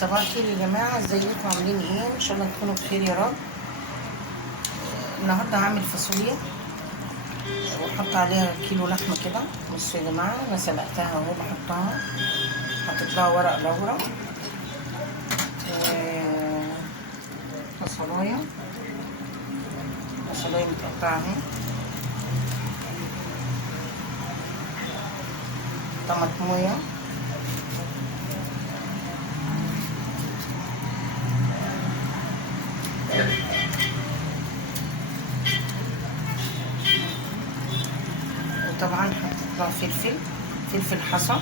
صباح الخير يا جماعه، ازيكم؟ عاملين ايه؟ ان شاء الله تكونوا بخير يا رب. النهارده هعمل فاصوليا واحط عليها كيلو لحمه كده. بصوا يا جماعه، انا سلقتها اهو، بحطها، حطيت لها ورق لورا وفاصوليا متقطعه اهي، طماطميه، وطبعا حطيت لها فلفل حصى.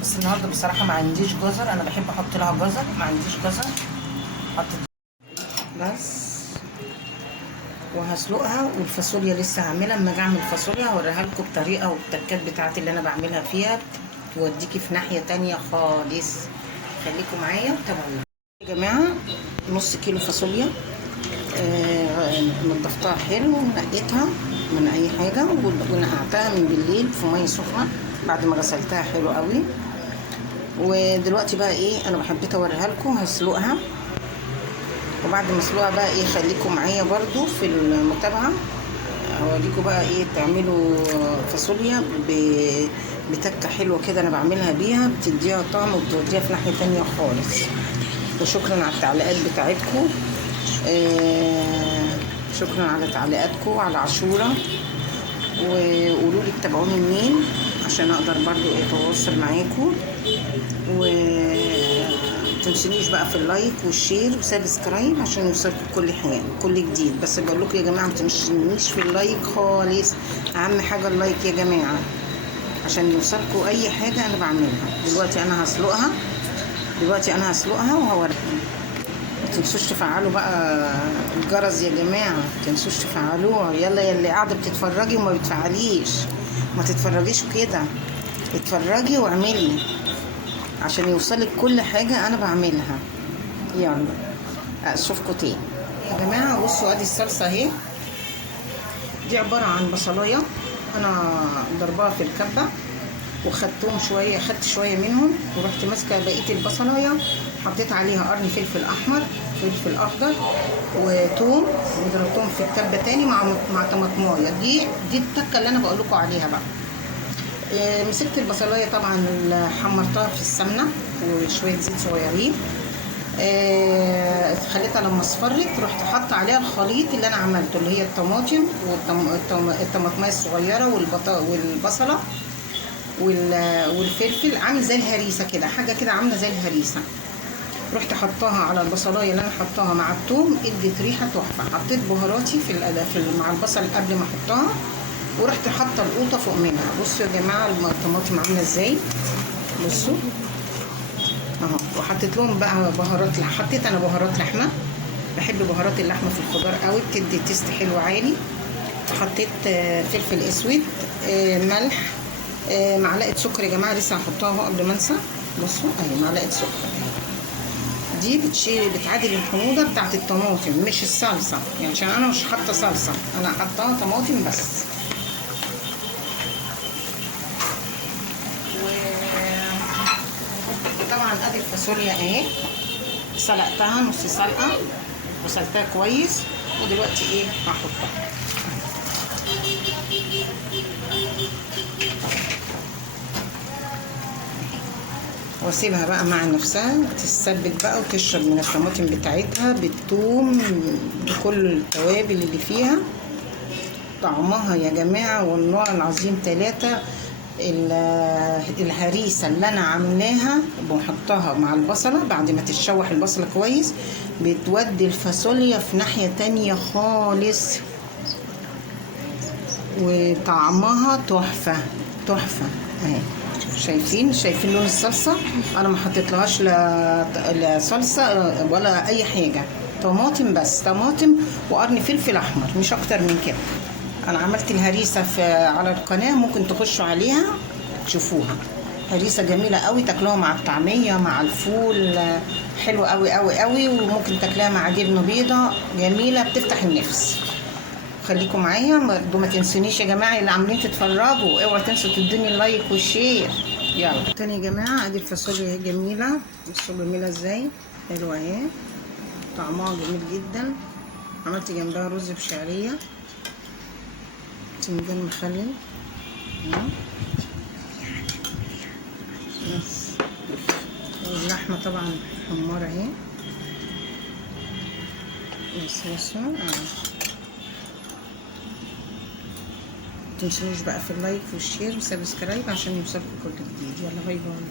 بس النهارده بصراحه ما عنديش جزر، انا بحب احط لها جزر، ما عنديش جزر. حطيت بس وهسلقها. والفاصوليا لسه هعملها، اما اجي اعمل فاصوليا هوريها لكم الطريقه والتكات بتاعتي اللي انا بعملها فيها، توديكي في ناحيه تانية خالص. خليكم معايا وتابعوني يا جماعه. نص كيلو فاصوليا، نضفتها حلو ونقيتها من اي حاجه ونقعتها من بالليل في ميه سخنه بعد ما غسلتها حلو قوي. ودلوقتي بقى ايه، انا حبيت اوريها لكم. هسلقها وبعد ما اسلقها بقى ايه، خليكم معايا برضو في المتابعه. اوريكم بقى ايه تعملوا فاصوليا بتكه حلوه كده انا بعملها بيها، بتديها طعم وبتوديها في ناحيه تانية خالص. وشكرا على التعليقات بتاعتكم، شكرا على تعليقاتكم وعلى عاشوره. وقولوا لي تتابعوني منين عشان اقدر برضو اتواصل معاكم. ومتنسونيش بقى في اللايك والشير وسبسكرايب عشان يوصلكم كل جديد. بس بقول لكم يا جماعه متنسونيش في اللايك خالص، اهم حاجه اللايك يا جماعه عشان يوصلكم اي حاجه انا بعملها. دلوقتي انا هسلقها وهوريكم. متنسوش تفعلوا بقى الجرس يا جماعه، متنسوش تفعلوه. يلا يا اللي قاعده بتتفرجي وما بتفعليش، ما تتفرجيش كده، اتفرجي واعملي عشان يوصلك كل حاجه انا بعملها. يلا اشوفكم تاني يا جماعه. بصوا ادي الصلصه اهي، دي عباره عن بصلايه انا ضربها في الكبه وخدتهم شويه، خدت شويه منهم ورحت ماسكه بقيه البصلايه، حطيت عليها قرن فلفل احمر، فلفل اخضر وثوم، وضربتهم في الكبه تاني مع طماطمايه. دي التكه اللي انا بقول لكم عليها بقى. مسكت البصلايه طبعا حمرتها في السمنه وشويه زيت صغيرين، خليتها لما اصفرت رحت حاطه عليها الخليط اللي انا عملته، اللي هي الطماطم والطماطمايه الصغيره والبصله والفلفل، عامل زي الهريسه كده، حاجه كده عامله زي الهريسه. رحت حطاها على البصلايه اللي انا حطاها مع الثوم، ادت ريحه تحفه. حطيت بهاراتي مع البصل قبل ما احطها، ورحت حاطه القوطه فوق منها. بصوا يا جماعه الطماطم عامله ازاي، بصوا اهو. وحطيت لهم بقى بهارات، حطيت انا بهارات لحمه، بحب بهارات اللحمه في الخضار قوي، بتدي تيست حلو عالي. حطيت فلفل اسود، ملح، معلقه سكر يا جماعه لسه هحطها اهو قبل ما انسى. بصوا اهي معلقه سكر، دي بتعادل الحموضه بتاعت الطماطم مش الصلصه، يعني عشان انا مش حاطه صلصه، انا حاطاها طماطم بس. طبعا ادي الفاصوليا اهي، سلقتها نص سلقه وسلقتها كويس، ودلوقتي ايه هحطها. واسيبها بقى مع نفسها تتسبك بقى وتشرب من الطماطم بتاعتها بالثوم بكل التوابل اللي فيها. طعمها يا جماعه والله العظيم ثلاثه. الهريسه اللي انا عاملاها بحطها مع البصله بعد ما تتشوح البصله كويس، بتودي الفاصوليا في ناحيه تانية خالص، وطعمها تحفه تحفه اهي. شايفين لون الصلصه، انا ما حطيتلهاش لا صلصه ولا اي حاجه، طماطم بس، طماطم وقرن فلفل احمر مش اكتر من كده. انا عملت الهريسه على القناه، ممكن تخشوا عليها تشوفوها. هريسه جميله قوي، تاكلوها مع الطعميه مع الفول، حلو قوي قوي قوي. وممكن تاكلها مع جبنه بيضه، جميله بتفتح النفس. خليكم معايا، ما تنسونيش يا جماعه اللي عاملين تتفرجوا، اوعوا تنسوا تدوني اللايك والشير. يلا تاني يا جماعه، ادي الفاصوليا اهي جميله. بصوا جميله ازاي، حلوه اهي، طعمها جميل جدا. عملت جنبها رز بشعريه، باذنجان مخلل بس، واللحمه طبعا حمارة اهي. بصوا متنسوش بقى في اللايك والشير والسبسكرايب عشان يوصلكوا كل جديد. يلا باي باي.